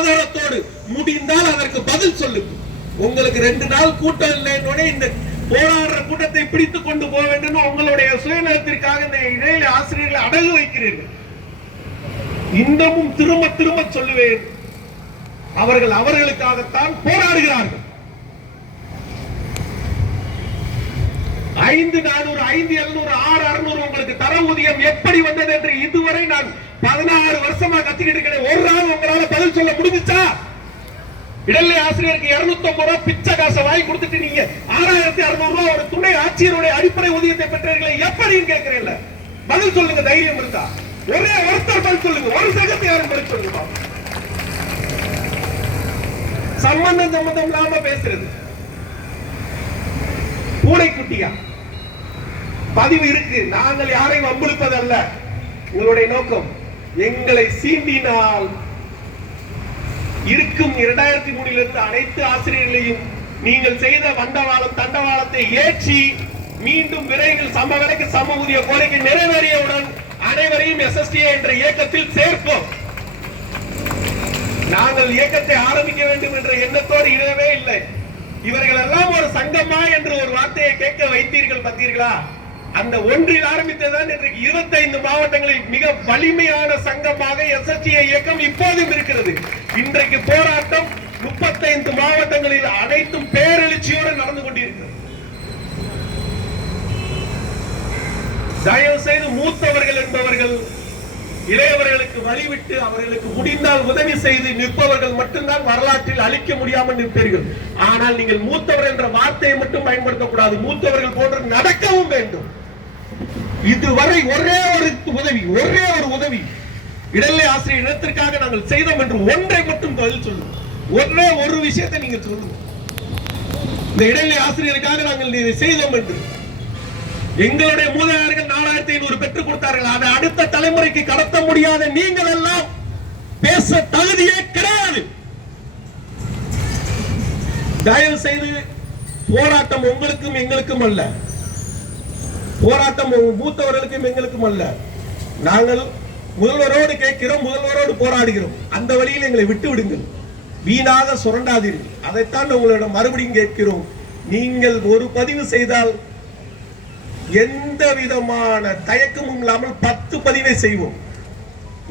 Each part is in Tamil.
ஆதாரத்தோடு முடிந்தால் அதற்கு பதில் சொல்லுங்க. உங்களுக்கு 2 நாள் கூட்டம் இல்லைன்னு இந்த போராடுற கூட்டத்தை பிடித்துக் கொண்டு போக வேண்டும் உங்களுடைய சுயநலத்திற்காக இந்த இடையில ஆசிரியர்களை அடகு வைக்கிறீர்கள். இன்னமும் திரும்ப திரும்ப சொல்லுவேன், அவர்கள் அவர்களுக்காகத்தான் போராடுகிறார்கள். 5400, 5700, 6600 உங்களுக்கு தர ஊதியம் எப்படி வந்தது என்று இதுவரை நான் 16 வருஷமா கத்திக்கிட்டு இருக்கிறேன். ஒரு நாள் உங்களால பதில் சொல்ல முடிஞ்சுச்சா? இடைநிலை ஆசிரியருக்கு 250 ரூபாய் பிச்சை காசை வாங்கி கொடுத்துட்டு நீங்க 6600 ரூபாய் ஒரு துணை ஆட்சியருடைய அடிப்படை ஊதியத்தை பெற்றீர்களே எப்படின்னு கேட்கிறேன். பதில் சொல்லுங்க, தைரியம் இருந்தா. ஒரே ஒருத்தர் பதில் சொல்லுங்க, ஒரு சகத்தை யாரும் பதில் சொல்லுங்க. சம்பந்தம் இல்லாம பேசுறது பூனைக்குட்டியா? பதிவு இருக்கு, நாங்கள் யாரையும் வம்பிழுப்பதல்ல. உங்களுடைய நோக்கம் எங்களை சீண்டினால் இருக்கும் 2003 இருந்து அனைத்து ஆசிரியர்களையும் நீங்கள் செய்த வண்டவாளம் தண்டவாளத்தை ஏற்றி மீண்டும் விரைவில் சம விலைக்கு சம ஊதிய கோரிக்கை நிறைவேறியவுடன் அனைவரையும் SSTA என்ற இயக்கத்தில் சேர்ப்போம். நாங்கள் இயக்கத்தை ஆரம்பிக்க வேண்டும் என்ற எண்ணத்தோடு இல்லவே இல்லை. இவர்கள் எல்லாம் ஒரு சங்கமா என்று ஒரு வார்த்தையை கேட்க வைத்தீர்கள் பார்த்தீர்களா? அந்த ஒன்றில் ஆரம்பித்ததான் இன்றைக்கு 25 மாவட்டங்களில் மிக வலிமையான சங்கமாக SSTA இயக்கம் இப்போதும் இருக்கிறது. இன்றைக்கு போராட்டம் 35 மாவட்டங்களில் அனைத்தும் பேரெழுச்சியோடு நடந்து கொண்டிருக்கிறது. தயவு செய்து மூத்தவர்கள் என்பவர்கள் இளையவர்களுக்கு வழிவிட்டு அவர்களுக்கு முடிந்தால் உதவி செய்து நிற்பவர்கள் மட்டும்தான் வரலாற்றில் அழிக்க முடியாமல் நிற்பீர்கள். ஆனால் நீங்கள் மூத்தவர் என்ற வார்த்தையை மட்டும் பயன்படுத்தக்கூடாது. மூத்தவர்கள் போன்று நடக்கவும் வேண்டும். இதுவரை ஒரே ஒரு உதவி இடைநிலை ஆசிரியர் இனத்திற்காக நாங்கள் செய்தோம் என்று ஒன்றை மட்டும் பதில் சொல்லுங்க. ஒரே ஒரு விஷயத்தை நீங்க சொல்லுங்க. இந்த இடைநிலை ஆசிரியருக்காக நாங்கள் இதை செய்தோம் என்று. எங்களுடைய மூதாதையர்கள் 4500 பெற்றுக் கொடுத்தார்கள். அதை அடுத்த தலைமுறைக்கு கடத்த முடியாத நீங்கள் எல்லாம் பேச தகுதியே கிடையாது. தயவு செய்து போராட்டம் உங்களுக்கும் எங்களுக்கும் அல்ல, போராட்டம் மூத்தவர்களுக்கும் எங்களுக்கும் அல்ல. நாங்கள் முதல்வரோடு கேட்கிறோம், முதல்வரோடு போராடுகிறோம். அந்த வழியில் எங்களை விட்டு விடுங்கள், வீணாக சுரண்டாதீர்கள். அதைத்தான் உங்களிடம் மறுபடியும் கேட்கிறோம். நீங்கள் ஒரு பதிவு செய்தால் எந்த விதமான தயக்கமும் இல்லாமல் 10 பதிவை செய்வோம்.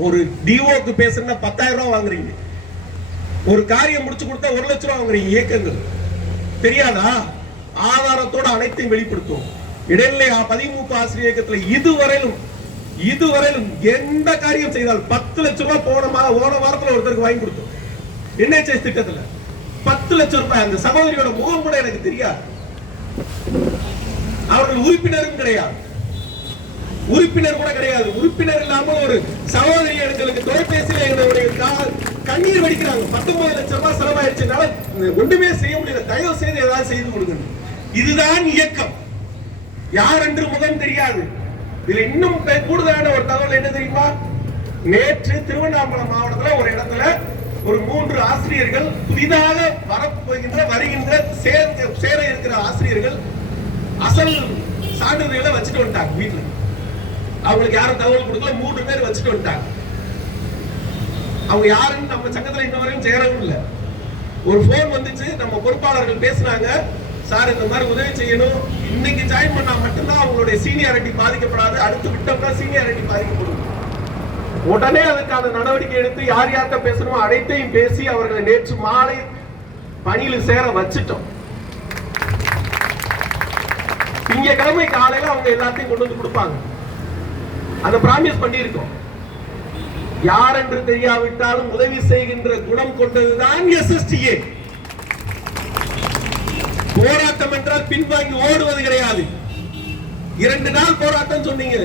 ஒரு டிஓக்கு பேசுறா 10,000 ரூபாய் வாங்குறீங்க, ஒரு காரியம் முடிச்சு கொடுத்தா 1 லட்சம் ரூபாய் வாங்குறீங்க. இயக்கங்கள் தெரியாதா? ஆதாரத்தோடு அனைத்தையும் வெளிப்படுத்தும். இடைநிலை 13 ஆசிரியர் இயக்கத்தில் இதுவரையிலும் எந்த காரியம் செய்தால் 10 லட்சம் ரூபாய் போன வாரத்தில் ஒருத்தருக்கு வாங்கி கொடுத்தோம். NHS திட்டத்தில் 10 லட்சம் ரூபாய். அந்த சகோதரியோட முகம் கூட எனக்கு தெரியாது. அவர்கள் உறுப்பினரும் கிடையாது, உறுப்பினர் கூட கிடையாது. உறுப்பினர் இல்லாமல் ஒரு சகோதரி எங்களுக்கு தொலைபேசியில் எங்களுடைய கண்ணீர் வடிக்கிறாங்க. 19 லட்சம் ரூபாய் செலவாயிடுச்சுனால ஒன்றுமே செய்ய முடியல, தயவு செய்து ஏதாவது செய்து கொடுங்க. இதுதான் இயக்கம். யார் என்று முகம் தெரியாது. இதுல இன்னும் கூடுதலான ஒரு தகவல் என்ன தெரியுமா? நேற்று திருவண்ணாமலை மாவட்டத்தில் ஒரு இடத்துல ஒரு 3 ஆசிரியர்கள் புதிதாக வருகின்ற சேர இருக்கிற ஆசிரியர்கள் அசல் சான்றிதழ்களை வச்சுட்டு வந்துட்டாங்க வீட்டுல. அவங்களுக்கு யாரும் தகவல் கொடுக்கல, 3 பேர் வச்சுட்டு வந்துட்டாங்க. அவங்க யாருன்னு நம்ம சங்கத்துல இன்ன வரையும் சேரவும் இல்லை. ஒரு போன் வந்துச்சு, நம்ம பொறுப்பாளர்கள் பேசினாங்க, சார் இந்த மாதிரி உதவி செய்யணும், இன்னைக்கு ஜாயின் பண்ணா மட்டும்தான் அவங்களுடைய சீனியாரிட்டி பாதிக்கப்படாது, அடுத்து விட்டோம்னா சீனியாரிட்டி பாதிக்கப்படும். உடனே அதுக்கான நடவடிக்கை எடுத்து யார் யார்கிட்ட பேசணுமோ அனைத்தையும் பேசி அவர்களை நேற்று மாலை பணியில் சேர வச்சுட்டோம். திங்கட்கிழமை காலையில அவங்க எல்லாத்தையும் கொண்டு வந்து கொடுப்பாங்க. அதை பிராமிஸ் பண்ணியிருக்கோம். யார் என்று தெரியாவிட்டாலும் உதவி செய்கின்ற குணம் கொண்டதுதான் SSTA. போராட்டம் என்றால் பின்வாங்கி ஓடுவது கிடையாது. 2 நாள் போராட்டம் சொன்னீங்க.